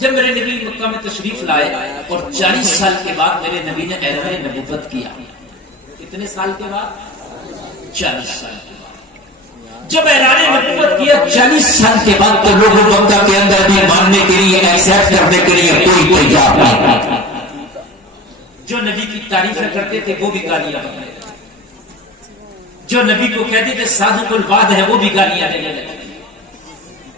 جب میرے نبی مکہ میں تشریف لائے اور 40 سال کے بعد میرے نبی نے اعلان نبوت کیا. کتنے سال کے بعد؟ 40 سال کے بعد. جب اعلان نبوت کیا 40 سال کے بعد تو لوگ مکہ کے اندر بھی ماننے کے لیے ایکسپٹ کرنے کے لیے کوئی تیار نہیں. جو نبی کی تعریفیں کرتے تھے وہ بھی گالیاں بکنے لگے. جو نبی کو کہتے تھے صادق الوعد ہے وہ بھی گالیاں دینے لگے.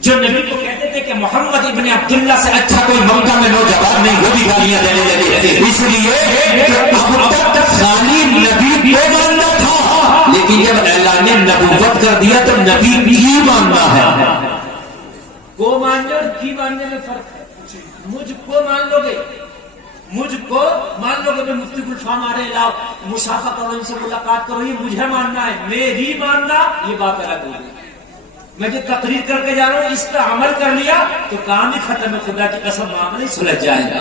جو نبی کو کہتے تھے کہ محمد ابن عبداللہ سے اچھا کوئی مکہ میں نوجوان نہیں وہ بھی گالیاں دینے لگے. اس لیے اب تک خالی نبی کو ماننا تھا لیکن جب اعلان نبوت کر دیا تو نبی کی ماننا ہے. کو ماننے اور کی ماننے میں فرق ہے. مجھ کو مان لو گے میں مفتی گلفام آ رہے لاؤ مسافہ کرو ان سے ملاقات کرو یہ مجھے ماننا ہے. میری ماننا یہ بات الگ ہوگی. میں جو تقریر کر کے جا رہا ہوں اس پہ عمل کر لیا تو کام ہی ختم ہے. خدا کی قسم معاملہ ہی سلجھ جائے گا.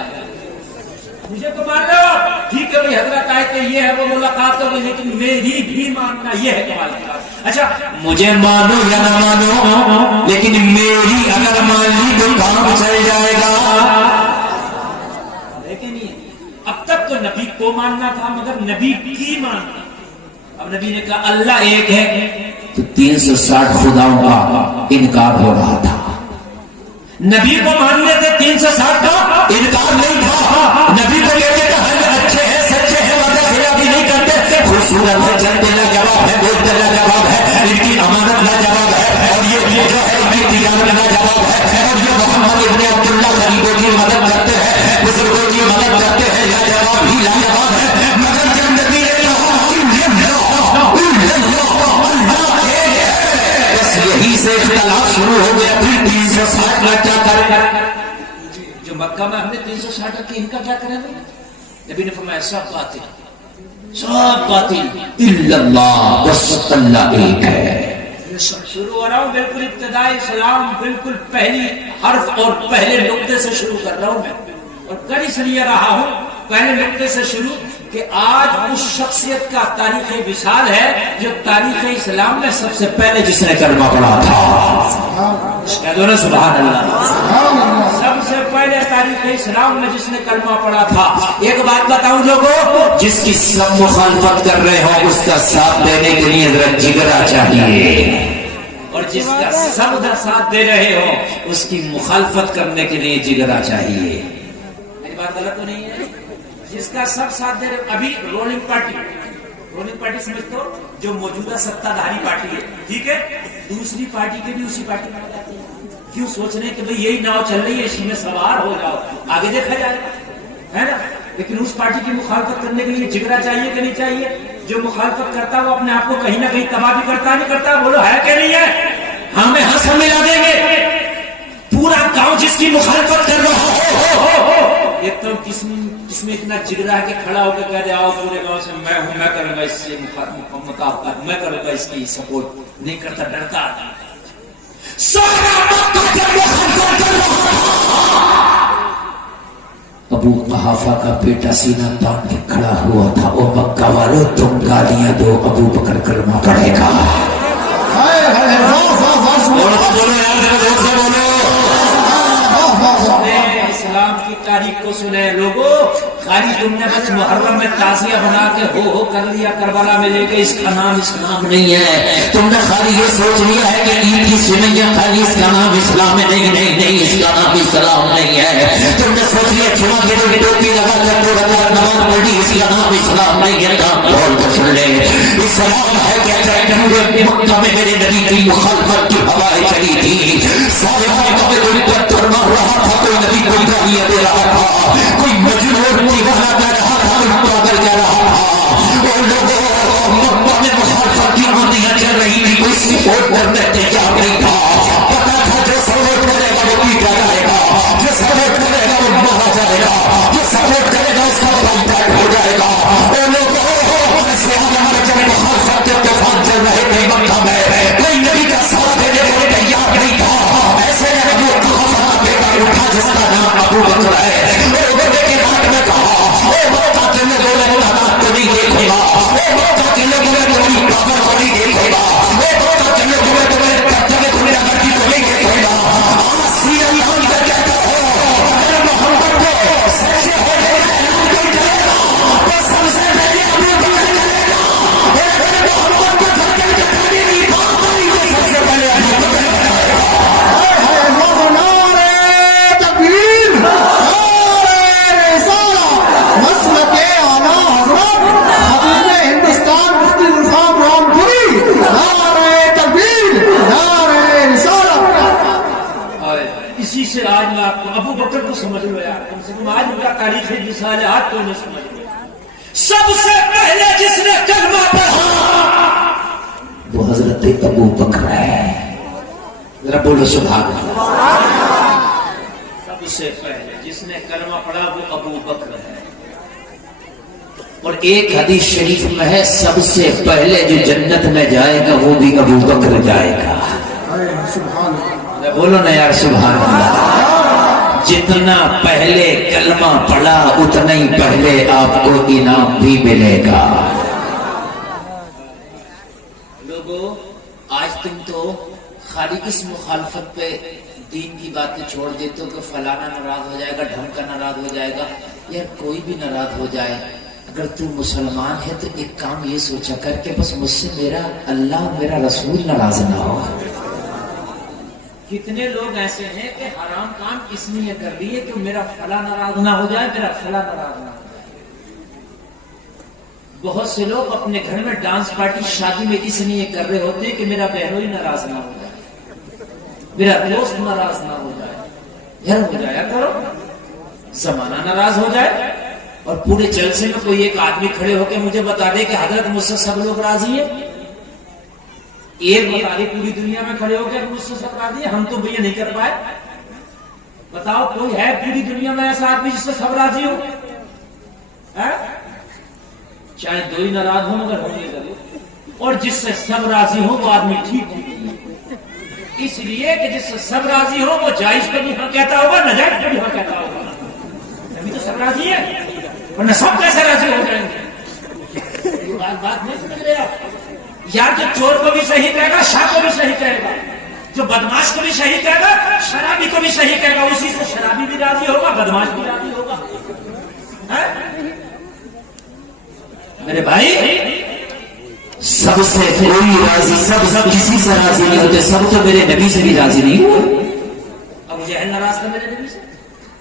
مجھے تو مان لو ٹھیک ہے بھائی حضرت آئے کہ یہ ہے وہ ملاقات ہوگی لیکن میری بھی ماننا یہ ہے تمہاری بات. اچھا مجھے مانو یا نہ مانو لیکن میری اگر مان لی تو کام چل جائے گا. اب تک تو نبی کو ماننا تھا مگر نبی کی ماننا. اب نبی نے کہا اللہ ایک ہے تو 360 خداؤں کا انکار ہو رہا تھا. نبی کو ماننے سے 360 کا انکار نہیں تھا. نبی کو یہ کہ ہم اچھے ہیں سچے ہیں وعدہ خلافی نہیں کرتے. خوبصورت ہے جنتے لاجواب ہے بولتے لاجواب ہے ان کی امانت لاجواب ہے اور یہ جو ہے ان کی تجارت لاجواب ہے اور یہ محمد ابن عبداللہ غریبوں کی مدد کرتے ہیں بزرگوں کی مدد کرتے ہیں لاجواب ہی لاجواب ہے. مگر جب نبی نے یہی سے اختلاف شروع ہو گیا. پھر 360 کا کیا کریں. جو مکہ میں ہم نے 360 کی ان کا کیا کریں. نبی نے فرمایا سب باطل الا اللہ بس اللہ ایک ہے. شروع ہو رہا ہوں بالکل ابتدائی سلام بالکل پہلی حرف اور پہلے نقطے سے شروع کر رہا ہوں میں اور کر اس لیے رہا ہوں پہلے نقطے سے شروع کہ آج اس شخصیت کا تاریخ وصال ہے جو تاریخ اسلام میں سب سے پہلے جس نے کلمہ پڑھا تھا. کہہ دو نا سبحان اللہ. سب سے پہلے تاریخ اسلام میں جس نے کلمہ پڑھا تھا. ایک بات بتاؤں لوگوں جس کی سب مخالفت کر رہے ہو اس کا ساتھ دینے کے لیے ذرا جگرا چاہیے اور جس کا سب کا ساتھ دے رہے ہو اس کی مخالفت کرنے کے لیے جگرا چاہیے. میری بات غلط تو نہیں ہے. جس کا سب ساتھ دے رہے ابھی رولنگ پارٹی سمجھتے ہو جو موجودہ ستا دھاری پارٹی ہے ٹھیک ہے. دوسری پارٹی کے بھی اسی پارٹی میں جاتے ہیں. کیوں سوچ رہے ہیں کہ بھئی یہی ناؤ چل رہی ہے اسی میں سوار ہو جاؤ آگے دیکھا جائے ہے نا. لیکن اس پارٹی کی مخالفت کرنے کے لیے جگرا چاہیے کہ نہیں چاہیے. جو مخالفت کرتا ہے وہ اپنے آپ کو کہیں نہ کہیں تباہ بھی کرتا نہیں کرتا. بولو ہے کہ نہیں ہے. ہمیں ہنس ملا دیں گے. پورا گاؤں جس کی مخالفت کر رہا ہو ایک تو کس میں اتنا جگرا ہے کہ کھڑا ہو کے کہہ دے آؤ پورے گاؤں سے میں ہوں میں کروں گا اس سے مطابقت میں کروں گا اس کی سپورٹ نہیں کرتا ڈرتا. ابو قحافہ کا بیٹا سینہ تان کے کھڑا ہوا تھا. او مکہ والو تم گالیاں دو ابو بکر کلمہ پڑھے گا. اسلام کی تاریخ کو سنے لوگوں. خالی تم نے بس محرم میں تعزیہ بنا کے ہو کر لیا کربلا میں لے کے اس کا نام اسلام نہیں ہے. تم نے خالی یہ سوچ لیا ہے کہ عید کی سوئیاں خالی اس کا نام اسلام ہے. نہیں اس کا نام اسلام نہیں ہے. تم نے سوچ لیا چھوڑا کے ٹوپی لگا کر 2 رکعت نماز پڑھی اس کا نام اسلام نہیں ہے. کام بول کر سن لے اسلام ہے کہ مکہ میں میرے نبی کی مخالفت کی ہوائیں چلی تھی. سارے مکہ میں کوئی پتھر مار رہا تھا کوئی نبی کوئی گالیاں دے رہا تھا کوئی مجنون دیوانہ کہہ رہا تھا کوئی پاگل کہہ رہا تھا. اور لوگوں مکہ میں مخالفت کی آندیاں چل رہی تھی. کوئی سپورٹ کرنے تیار نہیں تھا. پتا تھا جو سپورٹ کرے گا وہ پیٹا جائے گا. جو سپورٹ کرے گا وہ مارا جائے گا. جو سپورٹ کرے گا اس کا پنچایت ہو جائے گا. اور لوگوں مخالفت کے طوفان چل رہے تھے مکہ میں. کوئی نبی کا ساتھ دینے کو تیار نہیں تھا. ایسے ابو قحافہ کا بیٹا اٹھا جس کا نام ابو بکر ہے. میرے بیٹے کے بارے میں کہا اے موقع کے میں دولت تعداد کو نہیں دیکھے گا. اے موقع کے میں تمہیں کفر کو نہیں دیکھے گا. اے موقع کے میں تمہیں پتھر میں تمہیں اگر کی کو نہیں دیکھے گا. آج سی اللہ کا کہتا ہو اسی سے آج میں آپ کو ابو بکر کو سمجھ لو یار، کم سے کم آج ان کا تاریخ رسالات تو نہیں سمجھ لو۔ سب سے پہلے جس نے کلمہ پڑھا وہ حضرت ابو بکر ہے، ذرا بولو سبحان اللہ۔ سب سے پہلے جس نے کلمہ پڑھا وہ ابو بکر ہے۔ اور ایک حدیث شریف میں ہے سب سے پہلے جو جنت میں جائے گا وہ بھی ابو بکر جائے گا۔ بولو نا یار سبحان اللہ۔ جتنا پہلے کلمہ پڑھا اتنا ہی پہلے آپ کو انعام بھی ملے گا۔ لوگوں آج تم تو خالی اس مخالفت پہ دین کی باتیں چھوڑ دیتے ہو کہ فلانا ناراض ہو جائے گا، ڈھمکا ناراض ہو جائے گا۔ یار کوئی بھی ناراض ہو جائے، اگر تو مسلمان ہے تو ایک کام یہ سوچا کر کہ بس مجھ سے میرا اللہ میرا رسول ناراض نہ ہو۔ کتنے لوگ ایسے ہیں کہ حرام کام اس لیے کر لیے کہ میرا فلاں ناراض نہ ہو جائے، میرا فلاں ناراض نہ ہو جائے۔ بہت سے لوگ اپنے گھر میں ڈانس پارٹی شادی میں اس لیے کر رہے ہوتے ہیں کہ میرا بہنوئی ناراض نہ ہو جائے، میرا دوست ناراض نہ ہو جائے۔ یار ہو جایا کرو، زمانہ ناراض ہو جائے اور پورے جلسے میں کوئی ایک آدمی کھڑے ہو کے مجھے بتا دے کہ حضرت مجھ سے سب لوگ راضی ہیں۔ ایک بتا دے پوری دنیا میں کھڑے ہو کے مجھ سے سب راضی ہیں، ہم تو یہ نہیں کر پائے۔ بتاؤ کوئی ہے پوری دنیا میں ایسا آدمی جس سے سب راضی ہو؟ چاہے دو ہی ناراض ہو مگر ہونے ضرور، اور جس سے سب راضی ہو وہ آدمی ٹھیک ہو۔ اس لیے کہ جس سے سب راضی ہو وہ جائز کو بھی ہاں کہتا ہوگا، ناجائز کو بھی ہاں کہتا ہوگا۔ ابھی تو سب راضی ہے ورنہ سب کیسے راضی ہو جائیں گے؟ بات نہیں سمجھ رہے آپ؟ یار جو چور کو بھی صحیح کہے گا، شاہ کو بھی صحیح کہے گا، جو بدماش کو بھی صحیح کہے گا، شرابی کو بھی صحیح کہے گا، اسی سے شرابی بھی راضی ہوگا، بدماش بھی راضی ہوگا۔ میرے بھائی سب سے کوئی راضی، سب کسی سے راضی نہیں ہوتے، سب تو میرے نبی سے بھی راضی نہیں ہوئے۔ ابو جہل ناراض تھا میرے نبی سے،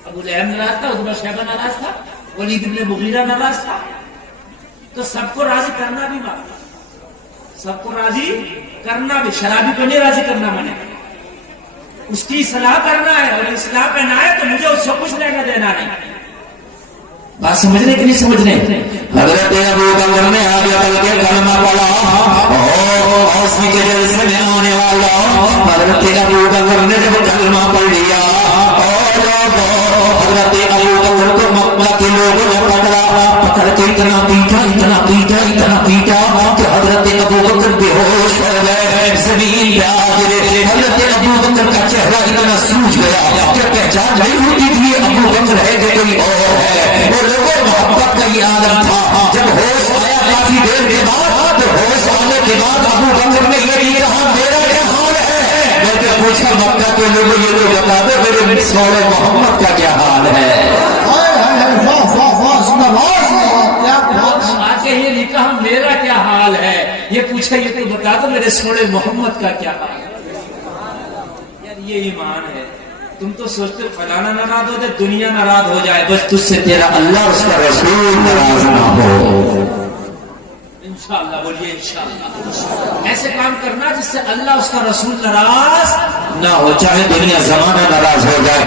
ابو لہب ناراض تھا، عتبہ شیبہ ناراض تھا، ولید بن مغیرہ ناراض تھا۔ تو سب کو راضی کرنا بھی مانگا، سب کو راضی کرنا بھی، شرابی کو نہیں راضی کرنا میں نے، اس کی اصلاح کرنا ہے، اور اصلاح پہ نہ ہے تو مجھے اس سے کچھ لینا دینا نہیں۔ بات سمجھنے کہ نہیں سمجھنے؟ حضرت ابو بکر نے آگے بڑھ کے کلمہ پڑھا، حوصلے کے جلسے میں آنے والا حضرت ابو بکر نے جب کلمہ پڑھ لیا، حضرت ابو بکر کو مکہ کے لوگوں نے پکڑ کے اتنا پیٹا اتنا پیٹا اتنا پیٹا کہ حضرت ابو بکر بے ہوش ہو گئے، زمین پہ آ گرے۔ حضرت ابو بکر کا چہرہ اتنا سوج گیا کہ پہچان نہیں ہوتی تھی ابو بکر ہے کہ کوئی اور ہے۔ اور لوگوں محبت کا یہ عالم تھا، جب ہوش آیا کافی دیر کے بعد، تو ہوش آنے کے بعد ابو بکر نے یہ نہیں کہا میرا کیا حال ہے، بلکہ پوچھا مکہ کے لوگوں یہ لوگ بتا دو میرے سوڑے محمد کا کیا حال ہے۔ آگے یہ نہیں کہا میرا کیا حال ہے، یہ پوچھا یہ تو بتا دو میرے سوڑے محمد کا کیا حال ہے۔ یار یہ ایمان ہے۔ تم تو سوچتے ہو فلانا ناراض ہو جائے، دنیا ناراض ہو جائے، بس تجھ سے تیرا اللہ اس کا رسول ناراض نہ ہو۔ انشاءاللہ بولیے انشاءاللہ۔ ایسے کام کرنا جس سے اللہ اس کا رسول ناراض نہ ہو، چاہے دنیا زمانہ ناراض ہو جائے۔